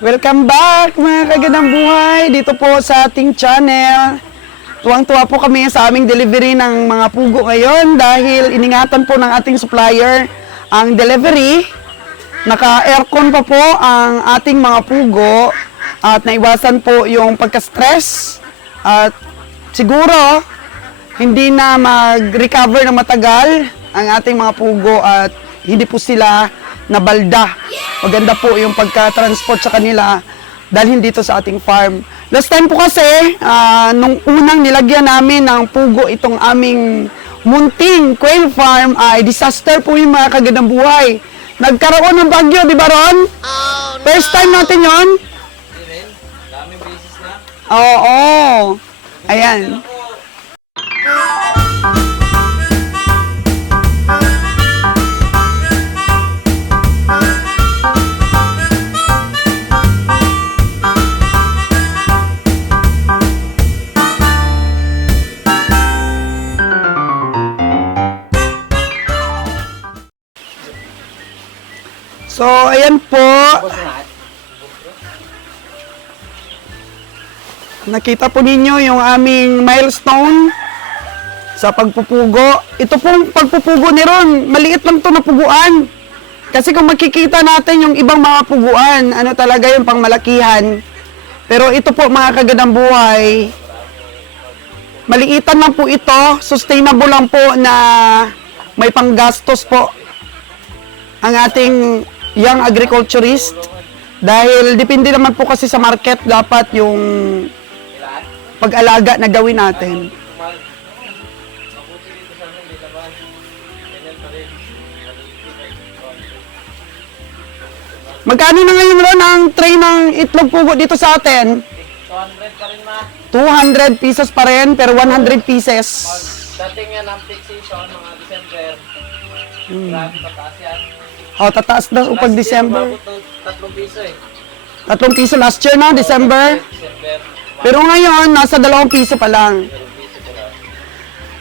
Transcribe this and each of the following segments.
Welcome back mga kagandang buhay dito po sa ating channel. Tuwang-tuwa po kami sa aming delivery ng mga pugo ngayon dahil iningatan po ng ating supplier ang delivery. Naka-aircon pa po ang ating mga pugo at naiwasan po yung pagka-stress at siguro hindi na mag-recover na matagal ang ating mga pugo at hindi po sila nabalda. Maganda po yung pagka-transport sa kanila dalhin dito sa ating farm. Last time po kasi, ah, nung unang nilagyan namin ng pugo itong aming munting quail farm, ay disaster po yung mga kagandang buhay. Nagkaroon ng bagyo, di ba Ron? First time natin yon? Daming beses na. Oo. Ayan. Ayan po. Nakita po ninyo yung aming milestone sa pagpupugo. Ito pong pagpupugo ni Ron, maliit lang to na puguan. Kasi kung makikita natin yung ibang mga puguan, ano talaga yung pangmalakihan. Pero ito po mga kagandang buhay, maliitan lang po ito, sustainable lang po na may panggastos po ang ating young agriculturist. Dahil depende naman po kasi sa market dapat yung pag-alaga na gawin natin. Magkano na ngayon ron ang tray ng itlog pugo dito sa atin? 200 pa rin ma. 200 pesos pa rin, pero 100 pieces. Dating yan ang peak season, mga December. Grabe pataas yan. O, tataas na year, December. tatlong piso eh. Tatlong piso last year na, December. December. Pero ngayon, nasa dalawang piso pa lang.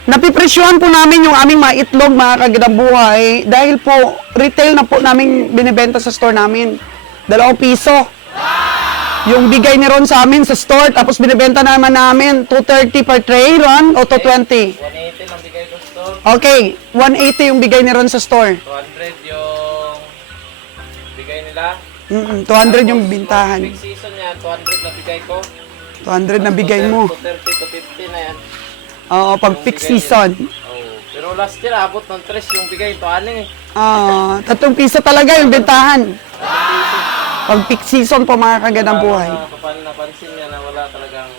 Napipresyuhan po namin yung aming mga itlog, mga kagandang buhay, dahil po, retail na po namin binibenta sa store namin. Dalawang piso. Yung bigay ni Ron sa amin sa store, tapos binibenta naman namin 230 per tray, Ron, o 220. 180 lang bigay ko store. Okay, 180 yung bigay ni Ron sa store. 200 yung bigay nila. Mm, 200 yung bintahan. Peak season yan, 200 na bigay ko. 200 na bigay mo. 230 to 50 na yan. Oo, pag peak season. Oh. Pero last year, abot ng 3 yung bigay. Ito aning eh. Ah, tatlong piso talaga yung bintahan. Pag peak season po mga kagandang buhay. Napan, napansin niya na wala talagang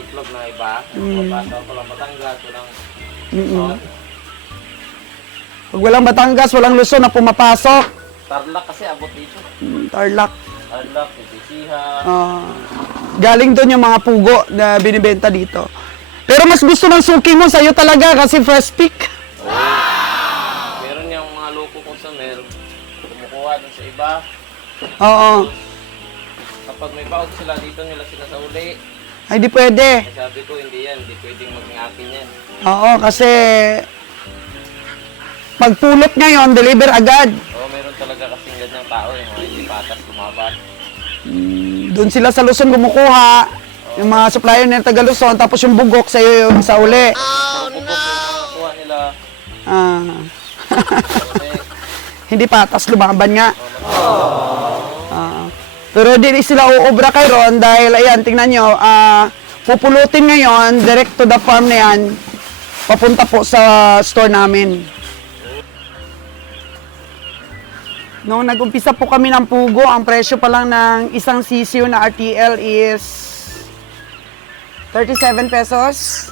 itlog na iba. Mm. Mabasa ko lang Batangas, walang Mm-mm. Pag walang Batangas, walang Luzon na pumapasok. Tarlac kasi abot dito. Mm, Tarlac. Tarlac, Sisiha. Ah, galing doon yung mga pugo na binibenta dito. Pero mas gusto ng suki mo sa'yo talaga kasi fresh pick. Meron yung mga loko consumer, kumukuha dun sa iba. Oo. Kapag may baog sila, dito nila sinasauli. Ay, di pwede. Kaya sabi ko, hindi yan, hindi pwedeng maging yan. Oo, kasi pagpulot ngayon, deliver agad. Kasing ganyang tao, yung mga hindi patas lumaban. Doon sila sa Luzon kumukuha. Yung mga supplier nila taga Luzon, tapos yung bugok sa'yo yung sa uli. Oh, no! nakuha nila, Ah, hindi patas, lumaban nga. Ah, pero di sila uobra kay Ron dahil ayan, tingnan nyo, ah, pupulutin ngayon, direct to the farm na yan, papunta po sa store namin. Nung nag-umpisa po kami ng pugo, ang presyo pa lang ng isang sisiyo na RTL is 37 pesos.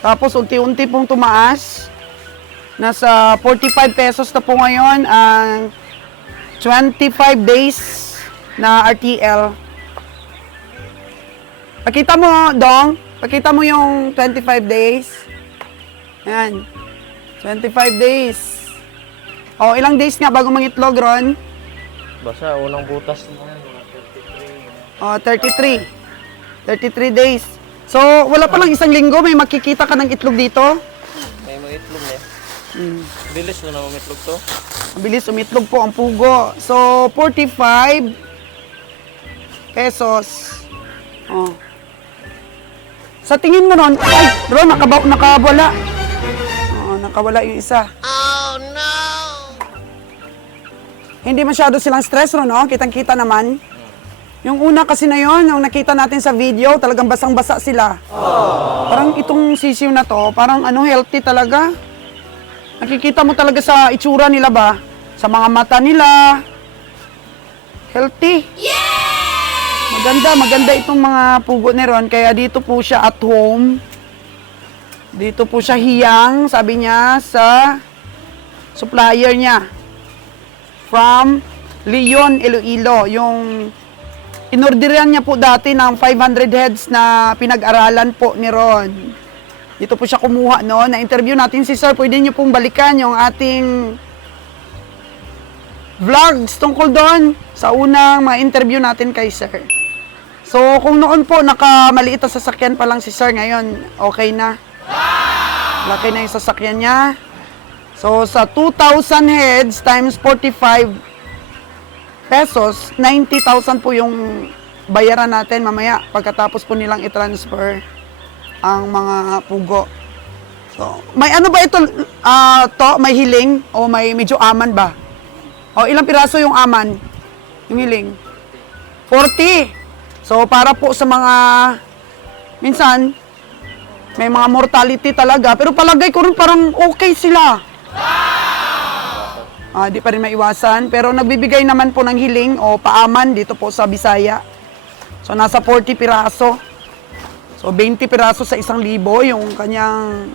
Tapos unti-unti pong tumaas. Nasa 45 pesos na po ngayon ang 25 days na RTL. Pakita mo, Dong. Pakita mo yung 25 days. Ayan. 25 days. O, ilang days nga bago mangitlog, Ron? basta unang butas na yan, mga 33. O, 33. 33 days. So, wala pa lang isang linggo, may makikita ka ng itlog dito. May mga itlog eh. Mm. Bilis na mga itlog to. Mabilis umitlog po ang pugo. So, 45 pesos. Oh. Sa tingin mo ron, ay, Ron, nakaba, nakawala. Oo, nakawala yung isa. Oh, no! Hindi masyado silang stress, Ron, no? Kitang-kita naman. Yung una kasi na yon, yung nakita natin sa video, talagang basang-basa sila. Parang itong sisiw na to, parang ano, healthy talaga. Nakikita mo talaga sa itsura nila ba? Sa mga mata nila. Healthy. Maganda, maganda itong mga pugo ni Ron. Kaya dito po siya at home. Dito po siya hiyang, sabi niya, sa supplier niya. From Leon Iloilo. Yung inorderan niya po dati ng 500 heads na pinag-aralan po ni Ron. Dito po siya kumuha, no? Na-interview natin si Sir. Pwede niyo pong balikan yung ating vlogs tungkol doon sa unang mga interview natin kay Sir. So, kung noon po nakamaliit na sasakyan pa lang si Sir, ngayon okay na. Laki na yung sasakyan niya. So, sa 2,000 heads times 45 pesos, 90,000 po yung bayaran natin mamaya pagkatapos po nilang i-transfer ang mga pugo. So, may ano ba ito, ah, to, may hiling o may medyo aman ba? O ilang piraso yung aman? Yung hiling? 40. So, para po sa mga, minsan, may mga mortality talaga. Pero palagay ko rin parang okay sila. Ah, di pa rin maiwasan. Pero nagbibigay naman po ng hiling o paaman dito po sa Bisaya. So, nasa 40 piraso. So, 20 piraso sa isang libo yung kanyang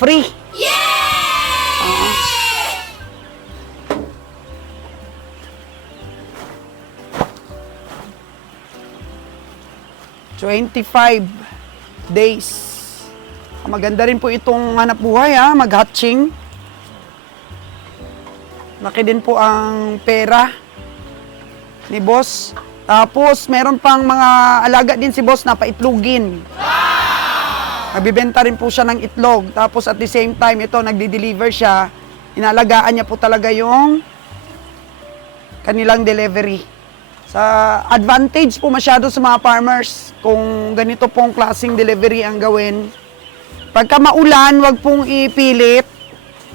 free. Ah. 25 days. Maganda rin po itong hanap buhay ha, mag-hatching. Laki din po ang pera ni boss. Tapos meron pang mga alaga din si boss na paitlugin. Nagbibenta rin po siya ng itlog. Tapos at the same time, ito, nagdi-deliver siya. Inalagaan niya po talaga yung kanilang delivery. Sa advantage po masyado sa mga farmers kung ganito pong klaseng delivery ang gawin. Pagka maulan, wag pong ipilit.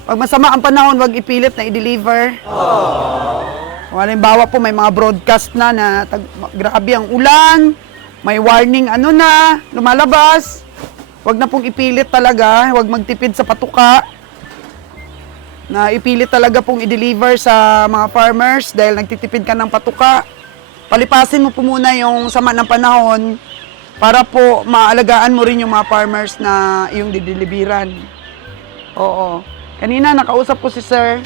Pag masama ang panahon, wag ipilit na i-deliver. Kung halimbawa po may mga broadcast na na tag, grabe ang ulan, may warning ano na, lumalabas. Wag na pong ipilit talaga, wag magtipid sa patuka. Na ipilit talaga pong i-deliver sa mga farmers dahil nagtitipid ka ng patuka. Palipasin mo po muna yung sama ng panahon para po maalagaan mo rin yung mga farmers na yung dideliveran. Oo. Kanina nakausap ko si Sir.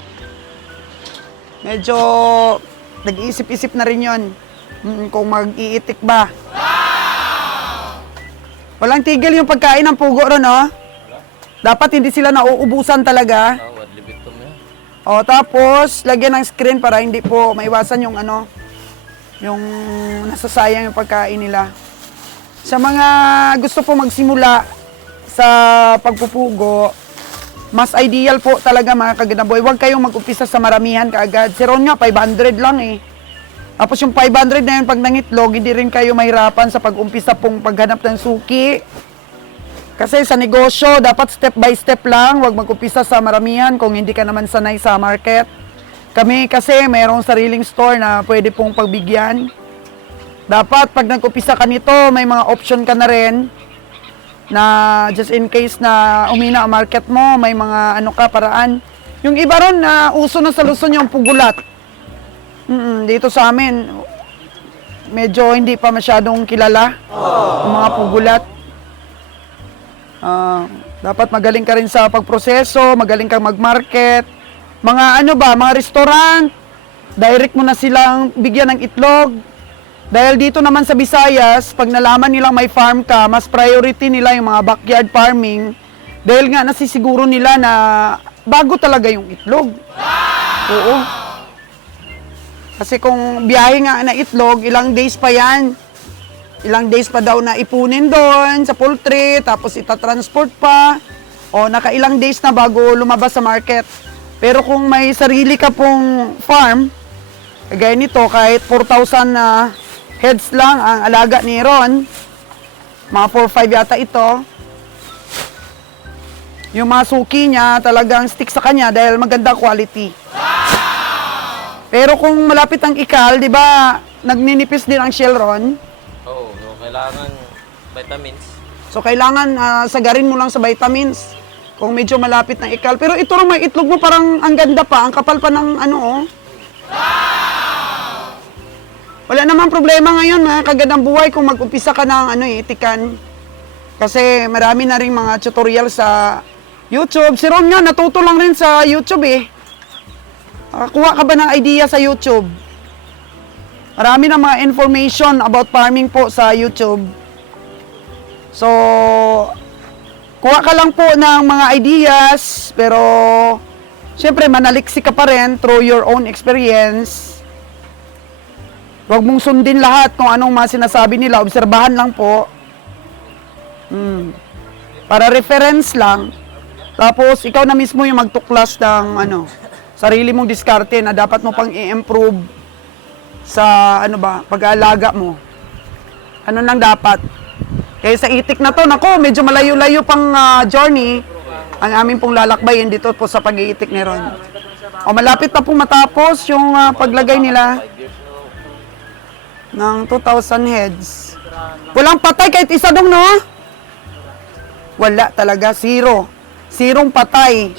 Medyo nag-iisip-isip na rin yon mm, kung mag-iitik ba. Walang tigil yung pagkain ng pugo ron, no? Dapat hindi sila nauubusan talaga. Oh? O, tapos, lagyan ng screen para hindi po maiwasan yung ano, yung nasasayang yung pagkain nila. Sa mga gusto po magsimula sa pagpupugo, mas ideal po talaga mga kaganaboy. Huwag kayong mag-upisa sa maramihan kaagad. Si Ron nga, 500 lang eh. Tapos yung 500 na yun, pag nangitlog, hindi rin kayo mahirapan sa pag-umpisa pong paghanap ng suki. Kasi sa negosyo, dapat step by step lang. Huwag mag-umpisa sa maramihan kung hindi ka naman sanay sa market. Kami kasi mayroong sariling store na pwede pong pagbigyan. Dapat pag nag-umpisa ka nito, may mga option ka na rin na just in case na umina ang market mo, may mga ano ka, paraan. Yung iba ron na uso na sa Luzon yung pugulat. Mm, dito sa amin, medyo hindi pa masyadong kilala ang mga pugulat. Ah, dapat magaling ka rin sa pagproseso, magaling kang mag-market. Mga ano ba, mga restaurant, direct mo na silang bigyan ng itlog. Dahil dito naman sa Visayas, pag nalaman nilang may farm ka, mas priority nila yung mga backyard farming. Dahil nga nasisiguro nila na bago talaga yung itlog. Oo. Kasi kung biyahe nga na itlog, ilang days pa yan. Ilang days pa daw na ipunin doon sa poultry, tapos itatransport pa. O nakailang days na bago lumabas sa market. Pero kung may sarili ka pong farm, kagaya nito, kahit 4,000 na heads lang ang alaga ni Ron. Mga 4-5 yata ito. Yung mga suki niya talagang stick sa kanya dahil maganda quality. Pero kung malapit ang ikal, di ba, nagninipis din ang shell ron. Oo, so kailangan vitamins. So, kailangan ah, sagarin mo lang sa vitamins kung medyo malapit ng ikal. Pero ito rin, may itlog mo parang ang ganda pa, ang kapal pa ng ano, oh. Wala namang problema ngayon, mga kagandang buhay kung mag-umpisa ka ng ano, eh, itikan. Kasi marami na rin mga tutorial sa YouTube. Si Ron nga, natuto lang rin sa YouTube eh. Ah, kuha ka ba ng idea sa YouTube? Marami na mga information about farming po sa YouTube. So, kuha ka lang po ng mga ideas, pero syempre manaliksi ka pa rin through your own experience. Huwag mong sundin lahat kung anong mga sinasabi nila, obserbahan lang po. Hmm. Para reference lang. Tapos, ikaw na mismo yung magtuklas ng ano, sarili mong diskarte na dapat mo pang i-improve sa ano ba, pag-aalaga mo. Ano nang dapat? Kaya sa itik na to, nako, medyo malayo-layo pang ah, journey ang aming pong lalakbayin dito po sa pag-iitik ni Ron. O malapit na pong matapos yung ah, paglagay nila 5 years no. Ng 2,000 heads. Walang patay kahit isa dong, no? Wala talaga, zero. Zerong patay.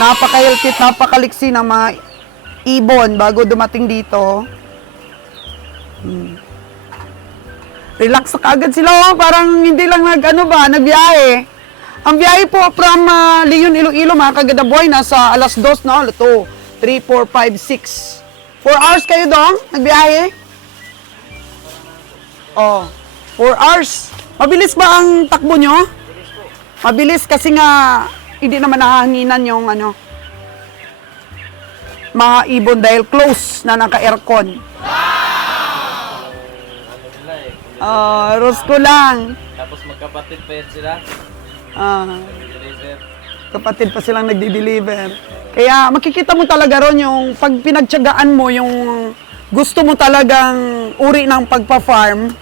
Napaka-healthy, at napakaliksi ng mga ibon bago dumating dito. Hmm. Relax na kaagad sila, oh. Parang hindi lang nag, ano ba, nagbiyahe. Ang biyahe po from ah, Leon, Iloilo, mga kagadaboy, nasa alas 2, no? Ito, 3, 4, 5, 6. 4 hours kayo dong, nagbiyahe? Oh, 4 hours. Mabilis ba ang takbo nyo? Mabilis kasi nga hindi naman nahanginan yung ano mga ibon dahil close na naka-aircon. Nila eh. Ah, Rosco lang. Tapos magkapatid pa yan sila. Ah, kapatid pa silang nagdi-deliver. Kaya makikita mo talaga ron yung pag pinagtyagaan mo yung gusto mo talagang uri ng pagpa-farm,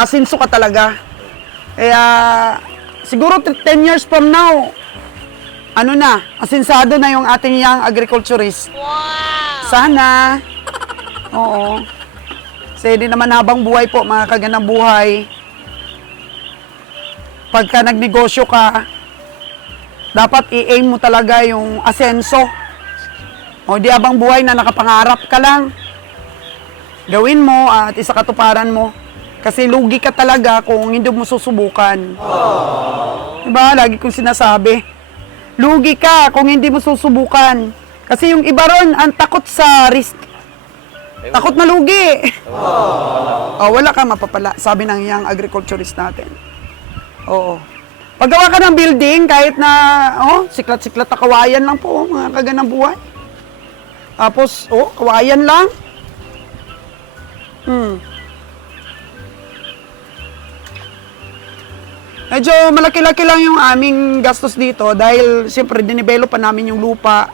asinso ka talaga. Kaya siguro 10 years from now, ano na, asinsado na yung ating young agriculturist. Sana. Oo. Kasi di naman habang buhay po, mga kaganang buhay, pagka nagnegosyo ka, dapat i-aim mo talaga yung asenso. O di abang buhay na nakapangarap ka lang. Gawin mo at isa katuparan mo. Kasi lugi ka talaga kung hindi mo susubukan. Diba? Lagi kong sinasabi. Lugi ka kung hindi mo susubukan. Kasi yung iba ron, ang takot sa risk. Takot na lugi. Oh, wala kang mapapala, sabi ng young agriculturist natin. Oo. Paggawa ka ng building, kahit na, oh, siklat-siklat na kawayan lang po, oh, mga kaganang buhay. Tapos, oh, kawayan lang. Hmm. Medyo malaki-laki lang yung aming gastos dito dahil siyempre dinevelop pa namin yung lupa.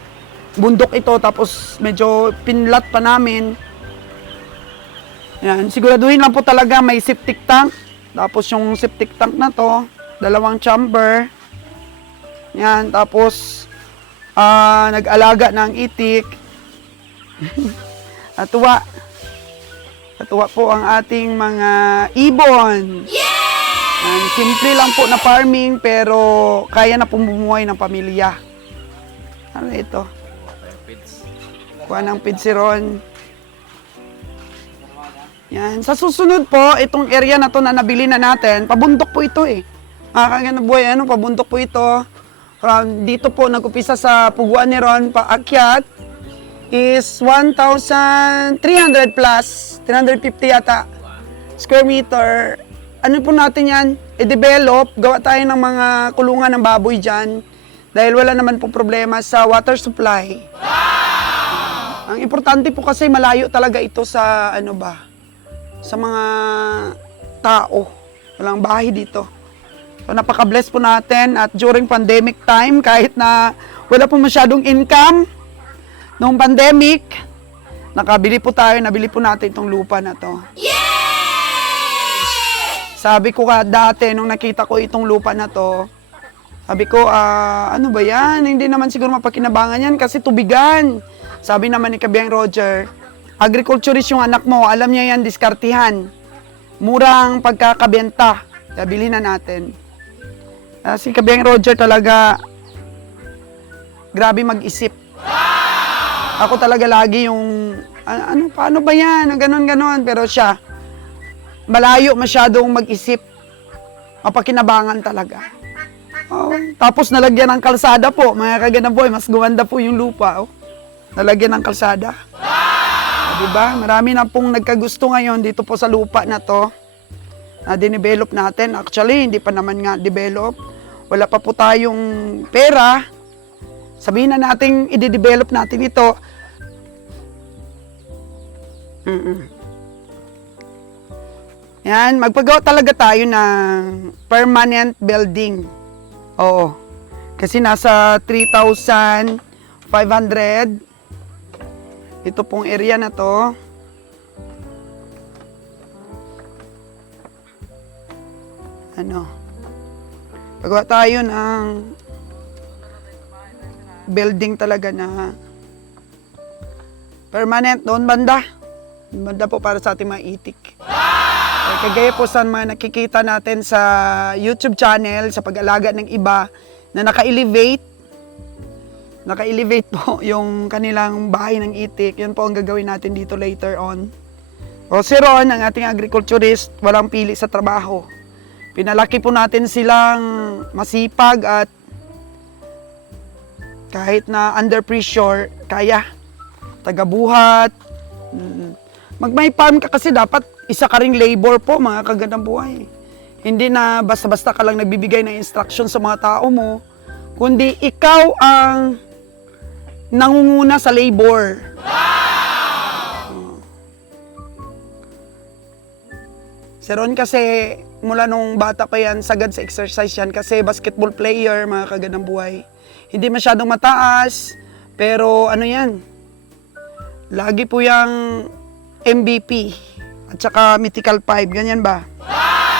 Bundok ito tapos medyo pinlat pa namin. Yan, siguraduhin lang po talaga may septic tank. Tapos yung septic tank na to, dalawang chamber. Yan, tapos ah, nag-alaga ng itik. Natuwa. Natuwa po ang ating mga ibon. Yan, simple lang po na farming pero kaya na pumumuhay ng pamilya. Ano ito? Kuha ng pidsiron. Yan. Sa susunod po, itong area na to na nabili na natin, pabundok po ito eh. Mga kagana buhay, ano, pabundok po ito. From dito po, nag-upisa sa Puguan ni Ron, paakyat, is 1,300 plus, 350 yata, square meter. Ano po natin yan? I-develop, gawa tayo ng mga kulungan ng baboy dyan. Dahil wala naman po problema sa water supply. Ang importante po kasi malayo talaga ito sa ano ba, sa mga tao. Walang bahay dito. So napaka-bless po natin at during pandemic time kahit na wala po masyadong income nung pandemic, Nakabili po tayo, nabili po natin itong lupa na to. Sabi ko ka dati, nung nakita ko itong lupa na to, sabi ko, ah, ano ba yan? Hindi naman siguro mapakinabangan yan kasi tubigan. Sabi naman ni Kabiang Roger, agriculturist yung anak mo, alam niya yan, diskartihan. Murang pagkakabenta. Bilhin na natin. Ah, si Kabiang Roger talaga, grabe mag-isip. Ako talaga lagi yung, "A- ano, paano ba yan? Ganon, ganon. Pero siya, malayo masyadong mag-isip. Mapakinabangan talaga. Oh, tapos nalagyan ng kalsada po, mga kagana boy, mas gumanda po yung lupa. Oh. Nalagyan ng kalsada. Ah, di ba? Marami na pong nagkagusto ngayon dito po sa lupa na to na dinevelop natin. Actually, hindi pa naman nga develop. Wala pa po tayong pera. Sabihin na natin, i-develop natin ito. Mm-mm. Yan, magpagawa talaga tayo ng permanent building. Oo. Kasi nasa 3,500 ito pong area na to. Ano? Pagawa tayo ng building talaga na permanent doon banda. Banda po para sa ating mga itik. Kagaya po sa mga nakikita natin sa YouTube channel, sa pag-alaga ng iba na naka-elevate. Naka-elevate po yung kanilang bahay ng itik. Yun po ang gagawin natin dito later on. O si Ron, ang ating agriculturist, walang pili sa trabaho. Pinalaki po natin silang masipag at kahit na under pressure, kaya. Tagabuhat. Mag may farm ka kasi dapat isa ka ring labor po, mga kagandang buhay. Hindi na basta-basta ka lang nagbibigay ng instruction sa mga tao mo, kundi ikaw ang nangunguna sa labor. Si Ron kasi mula nung bata pa yan, sagad sa exercise yan kasi basketball player, mga kagandang buhay. Hindi masyadong mataas, pero ano yan, lagi po yung MVP at saka mythical 5, ganyan ba?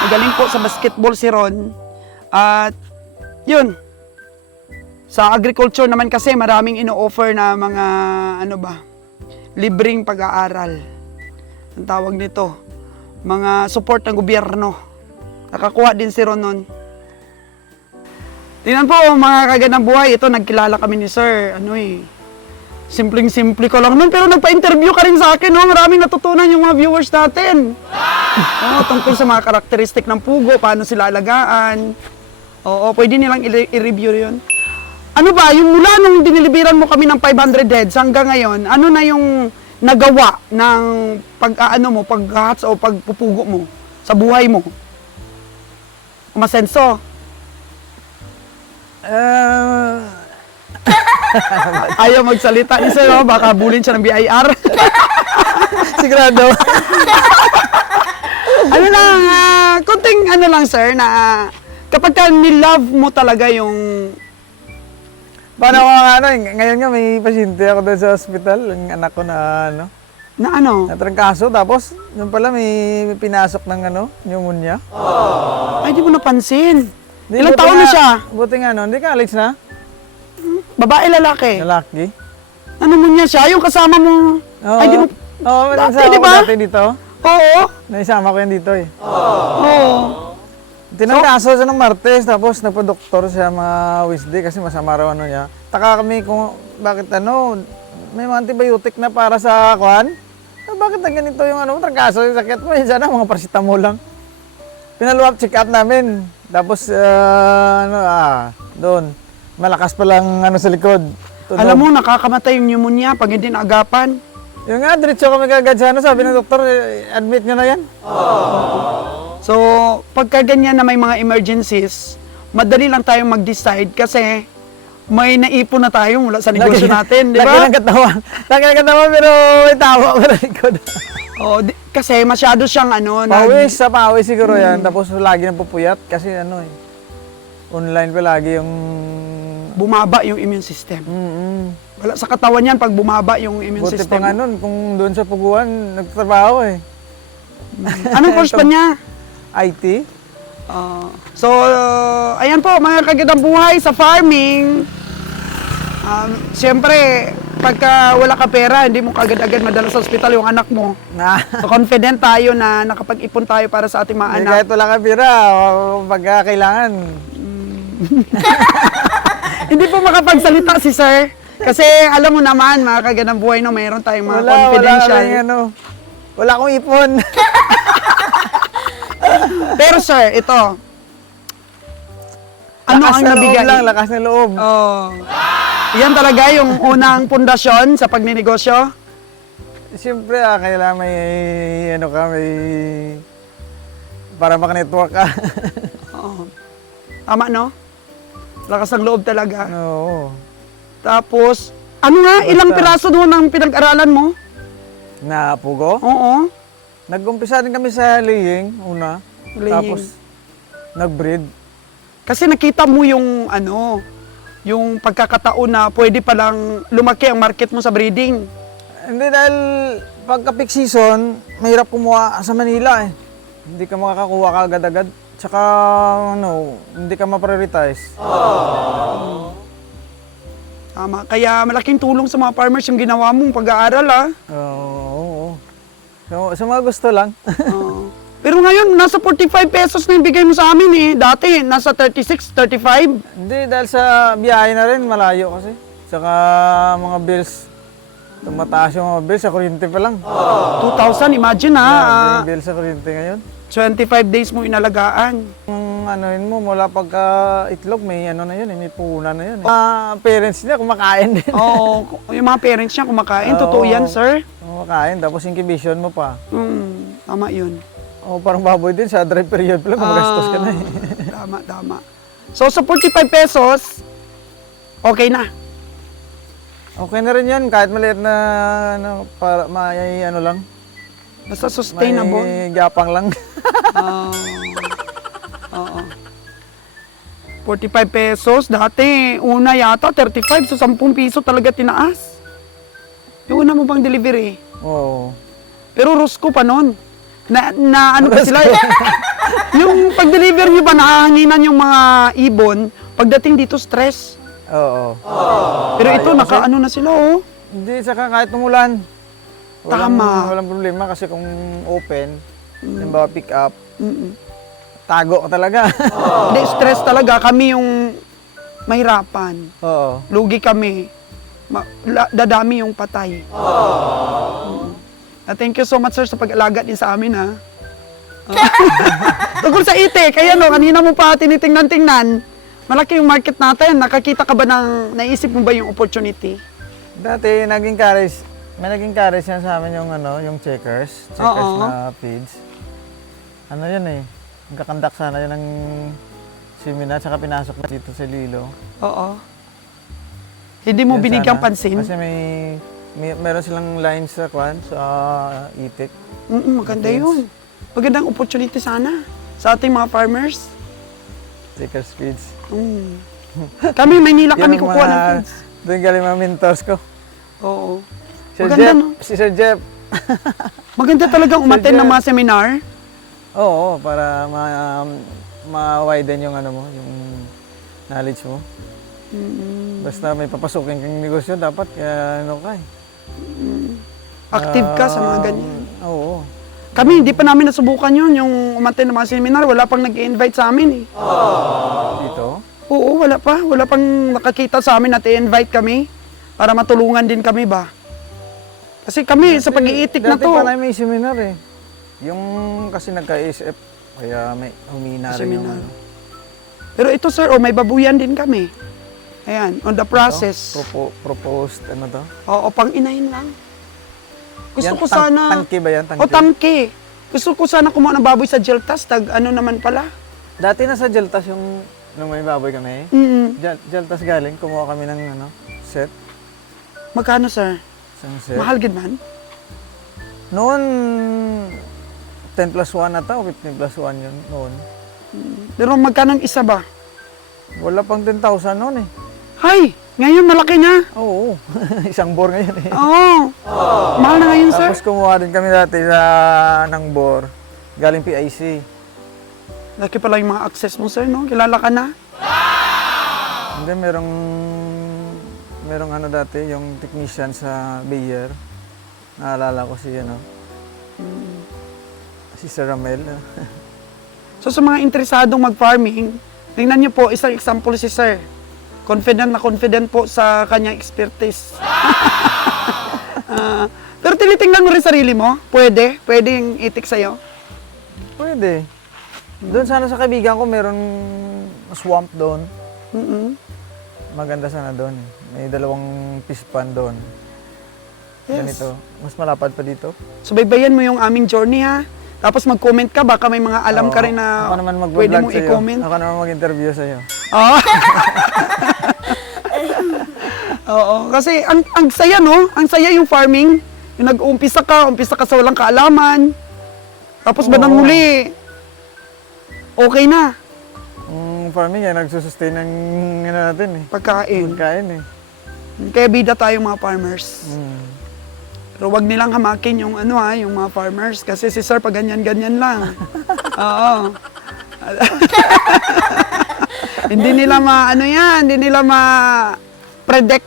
Magaling po sa basketball si Ron. At yun, sa agriculture naman kasi maraming ino-offer na mga ano ba, libreng pag-aaral. Ang tawag nito, mga support ng gobyerno. Nakakuha din si Ron nun. Tingnan po mga kagandang buhay, ito nagkilala kami ni Sir, ano eh, simpleng-simple ko lang nun, pero nagpa-interview ka rin sa akin, no? maraming natutunan yung mga viewers natin. Oo, tungkol sa mga karakteristik ng pugo, paano sila alagaan. Oo, pwede nilang i-review yun. Ano ba, yung mula nung diniliberan mo kami ng 500 heads hanggang ngayon, ano na yung nagawa ng pag ano mo, paghats o pagpupugo mo sa buhay mo? Umasenso. Ah, Ayaw magsalita ni Sir, oh, baka bulin siya ng BIR. sigurado. ano lang, ah, kunting ano lang sir, na ah, kapag ka nilove mo talaga yung, Paano ko nga, ano, eh, ngayon nga may pasyente ako doon sa hospital, yung anak ko na ano, na ano, natrangkaso, tapos yung pala may pinasok ng ano, pneumonia. ay di mo napansin. Di, Ilang taon na siya? Buti nga, ano, hindi college na, Babae, lalaki. lalaki. Ano mo niya siya? Yung kasama mo. Oo. Ay, di mo, Oo, may Dati, nagsama di ko ba? dati dito. oo. Naisama ko yan dito eh. Oo. Tinangkaso siya ng Martes, tapos nagpa-doktor siya mga Wednesday kasi masama raw ano niya. Taka kami kung bakit ano, may mga antibiotic na para sa kwan. Ah, bakit na ganito yung ano, trangkaso yung sakit mo? Yan sana, mga paracetamol lang. Pinaluap check up namin. Tapos, ah, ano, ah, doon. Malakas pa lang ano sa likod. Tunog. Alam mo, nakakamatay yung pneumonia pag hindi naagapan. Yung nga, diretso kami kagad sa ano, sabi ng doktor, eh, admit nyo na yan. So, pagka ganyan na may mga emergencies, madali lang tayong mag-decide kasi may naipon na tayo mula sa negosyo natin, di ba? ng katawan. Laki ng katawan, pero may tawa pa sa likod. Oh, di- kasi masyado siyang ano, nag- Pawis sa pawis siguro yan. Tapos lagi nang pupuyat kasi ano eh. Online pa lagi yung... bumaba yung immune system. Mm-mm. Wala sa katawan yan pag bumaba yung immune Buti pa system. nga nun, kung doon sa puguan, nagtatrabaho eh. Anong course pa niya? IT? Ah, so, uh, ayan po, mga kagandang buhay sa farming. Um, Siyempre, pagka wala ka pera, hindi mo kagad-agad madala sa ospital yung anak mo. So, confident tayo na nakapag-ipon tayo para sa ating mga anak. kahit wala ka pira, o- pagka kailangan. Hindi po makapagsalita si sir. Kasi alam mo naman, mga kagandang buhay, no, mayroon tayong mga Wala, wala confidential. kaming ano. Wala akong ipon. Pero sir, ito. Ano lakas ang na nabigay? lang, lakas na loob. Oh. Yan talaga yung unang pundasyon sa pagninegosyo. Siyempre, ah, kailangan may, ano ka, may, para maka-network ka. Oo. Tama, no? Lakas ng loob talaga. Oo. Tapos, ano nga, ilang piraso doon ang pinag-aralan mo? Na pugo. Oo. Nag-umpisa din kami sa laying, una. Laying. Tapos, nag-breed. Kasi nakita mo yung, ano, yung pagkakataon na pwede palang lumaki ang market mo sa breeding. Hindi dahil pagka peak season, mahirap kumuha sa Manila eh. Hindi ka makakakuha ka agad-agad. Tsaka ano, hindi ka ma-prioritize. Tama. Kaya malaking tulong sa mga farmers yung ginawa mong pag-aaral, ah. Oo. oo. So, sa mga gusto lang. Oo. Pero ngayon, nasa 45 pesos na yung bigay mo sa amin eh. Dati, nasa 36, 35. hindi, dahil sa biyahe na rin, malayo kasi. Tsaka mga bills, tumataas yung mga bills sa kuryente pa lang. 2,000, imagine ha. Ah, yung bills sa kuryente ngayon. 25 days mo inalagaan. Ang ano yun mo, mula pagka itlog, may ano na yun, eh, may puna na yun. Eh. Mga parents niya, kumakain din. Oo, yung mga parents niya kumakain. Totoo Oo. yan, sir. kumakain, tapos incubation mo pa. Hmm, tama yun. O parang baboy din, sa dry period pa lang, gumagastos ka na eh. tama, tama. So, sa 45 pesos, okay na. Okay na rin yan, kahit maliit na ano, para may ano lang, Basta sustainable. may gapang lang. Ah, Oo. 45 pesos. Dati, una yata, 35. So, 10 piso talaga tinaas. Yung una mo bang delivery? Oo. Pero Rosco pa nun. Na, na ano pa sila? yung pag-deliver nyo ba, nakahanginan yung mga ibon. Pagdating dito, stress. Oo. Pero ito, naka ano na sila, oh. Hindi, saka kahit umulan. Walang, Tama. Walang problema kasi kung open, yung ba pick up, Mm-mm. tago ka talaga. Hindi, stress talaga. Kami yung mahirapan. Oo. Lugi kami. Ma- la- dadami yung patay. Mm. Ah, thank you so much, sir, sa pag-alaga din sa amin, ha. Ah. Tungkol sa ite, kaya no, kanina mo pa tinitingnan-tingnan, malaki yung market natin. Nakakita ka ba ng, naisip mo ba yung opportunity? Dati, naging carriage, may naging carriage yan sa amin yung ano, yung checkers. Checkers Oo. na feeds. Ano yun eh, nagkakandak sana yun ng seminar, tsaka pinasok na dito sa Lilo. Oo. Hindi mo Yan binigyang sana. pansin? Kasi may, may meron silang lines sa kwan, sa itik. Mm, maganda Feeds. yun. Magandang opportunity sana sa ating mga farmers. Checkers feeds. Mm. Kami, Maynila kami Yan ang kukuha ng mga- feeds. Doon galing mga mentors ko. Oo. Sir Maganda, Jeff, no? si Sir Jeff. Maganda talagang umaten ng Jeff. mga seminar. Oo, para ma ma-widen yung ano mo, yung knowledge mo. Basta may papasukin kang negosyo, dapat kaya ano ka eh. Active ka sa mga Um, ganyan. Oo. Kami, hindi pa namin nasubukan yun, yung umaten ng mga seminar. Wala pang nag-invite sa amin eh. Dito. Oo, wala pa. Wala pang nakakita sa amin at i-invite kami para matulungan din kami ba. Kasi kami, sa pag-iitik na Dati to, pa na may seminar eh. Yung kasi nagka-ASF, kaya may humina rin yung Seminar. ano. Pero ito sir, oh, may babuyan din kami. Ayan, on the process. Propo, proposed, ano to? Oo, pang inahin lang. Gusto Yan, ko tang- sana... Tangke ba yan? Tangke? O tangke. Gusto ko sana kumuha ng baboy sa Jeltas, tag ano naman pala. Dati nasa Jeltas yung, nung may baboy kami. Mm Jel, Jeltas galing, kumuha kami ng ano, set. Magkano sir? Isang set. Mahal gid man? Noon, 10 plus 1 ata o 15 plus 1 yun noon. Pero magkano ang isa ba? Wala pang 10,000 noon eh. Hay, ngayon malaki na. Oo, isang bore ngayon eh. Oo. Mahal na ngayon, sir. Tapos kumuha din kami dati sa ng bore, galing PIC. Laki pala yung mga access mo, sir, no? Kilala ka na. Hindi, merong, merong ano dati, yung technician sa Bayer. Naalala ko si, ano, si Sir Ramel. So sa mga interesadong mag-farming, tingnan niyo po, isang example si sir. Confident na confident po sa kanyang expertise. Ah, pero tinitingnan mo rin sarili mo? Pwede? Pwede yung itik sa'yo? Pwede. Doon sana sa kaibigan ko, meron swamp doon. mm Maganda sana doon. May dalawang pispan doon. Yes. Ganito. Mas malapad pa dito. Subaybayan mo yung aming journey ha. Tapos mag-comment ka, baka may mga alam ka Oo. rin na ako naman pwede mong sa'yo. i-comment. Ako naman mag-interview sa'yo. Oo. Oo, kasi ang, ang saya no, ang saya yung farming. Yung nag-uumpisa ka, umpisa ka sa walang kaalaman. Tapos bandang Oo. huli, okay na, Ang farming ay nagsusustain ng ano natin eh. pagkain. Pagkain eh. Kaya bida tayong mga farmers. Mm. Pero wag nilang hamakin yung ano ha, yung mga farmers. Kasi si sir, pag ganyan-ganyan lang. Oo. hindi nila ma, ano yan, hindi nila ma predict.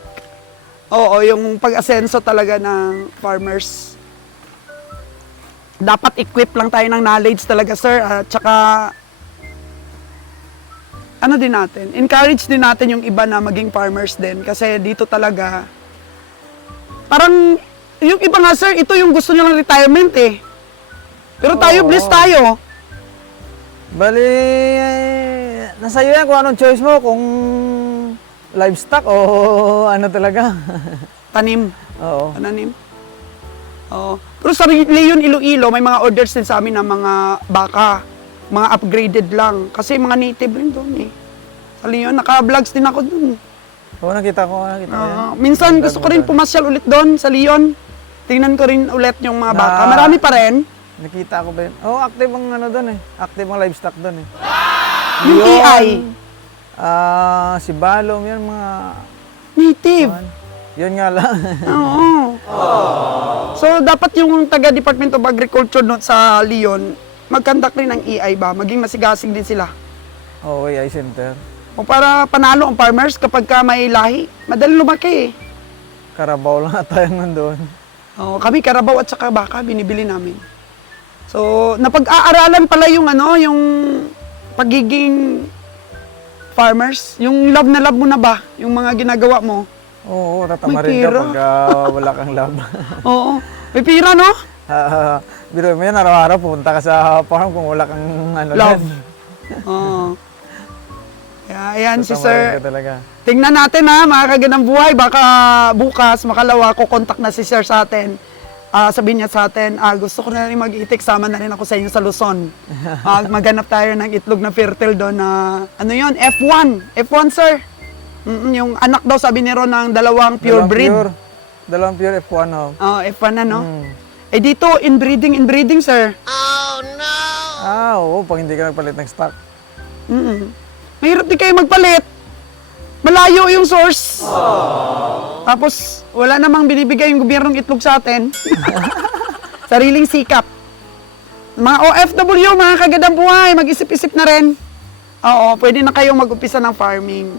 Oo, yung pag-asenso talaga ng farmers. Dapat equip lang tayo ng knowledge talaga, sir. At saka, ano din natin, encourage din natin yung iba na maging farmers din. Kasi dito talaga, parang, yung iba nga, sir, ito yung gusto nilang retirement eh. Pero tayo, Oo. blessed tayo. Bali, nasa iyo yan kung anong choice mo, kung livestock o ano talaga. Tanim. Oo. Pananim. Oo. Pero sa Leon Iloilo, may mga orders din sa amin ng mga baka. Mga upgraded lang. Kasi mga native rin doon eh. Sa Leon, naka-vlogs din ako doon. Oo, nakita ko, nakita ko yan. Oo. minsan gusto ko rin pumasyal ulit doon sa Leon. Tingnan ko rin ulit yung mga baka. Na- Marami pa rin. Nakita ko ba yun? Oo, active ang ano doon eh. Active ang livestock doon eh. Yung Yun. AI, Ah, si Balom, yan mga... native. Yun nga lang. Oo. So, dapat yung taga Department of Agriculture doon sa Leon, mag-conduct rin ng EI ba? Maging masigasig din sila. Oo, AI Center. O para panalo ang farmers kapag ka may lahi, madali lumaki eh. Karabaw lang tayo nandun. O, kami karabaw at saka baka binibili namin. So, napag-aaralan pala yung ano, yung pagiging farmers, yung love na love mo na ba, yung mga ginagawa mo. Oo, tatama May rin ka pira. pag ah, wala kang lab. Oo. May pira, no? Ah, Biro mo yan, araw-araw pupunta ka sa farm kung wala kang ano Love. Oo. Kaya, ayan si Tatama rin sir. Tingnan natin ha, mga kagandang buhay. Baka bukas, makalawa, ko contact na si Sir sa atin. Ah, sabihin niya sa atin, ah, gusto ko na rin mag-itik, sama na rin ako sa inyo sa Luzon. Ah, maghanap tayo ng itlog na fertile doon na, ano yon F1. F1, sir. Mm, yung anak daw, sabi ni Ron, ng dalawang pure Dalawang breed. Pure, dalawang pure F1 oh. Oh, F1 na, no? Mm. Eh dito, inbreeding, inbreeding, sir. Ah, oo, pag hindi ka nagpalit ng stock. Mm Mahirap din kayo magpalit. Malayo yung source. Tapos, wala namang binibigay yung gobyernong itlog sa atin. Sariling sikap. Mga OFW, mga kagadang buhay, mag-isip-isip na rin. Oo, pwede na kayong mag-upisa ng farming.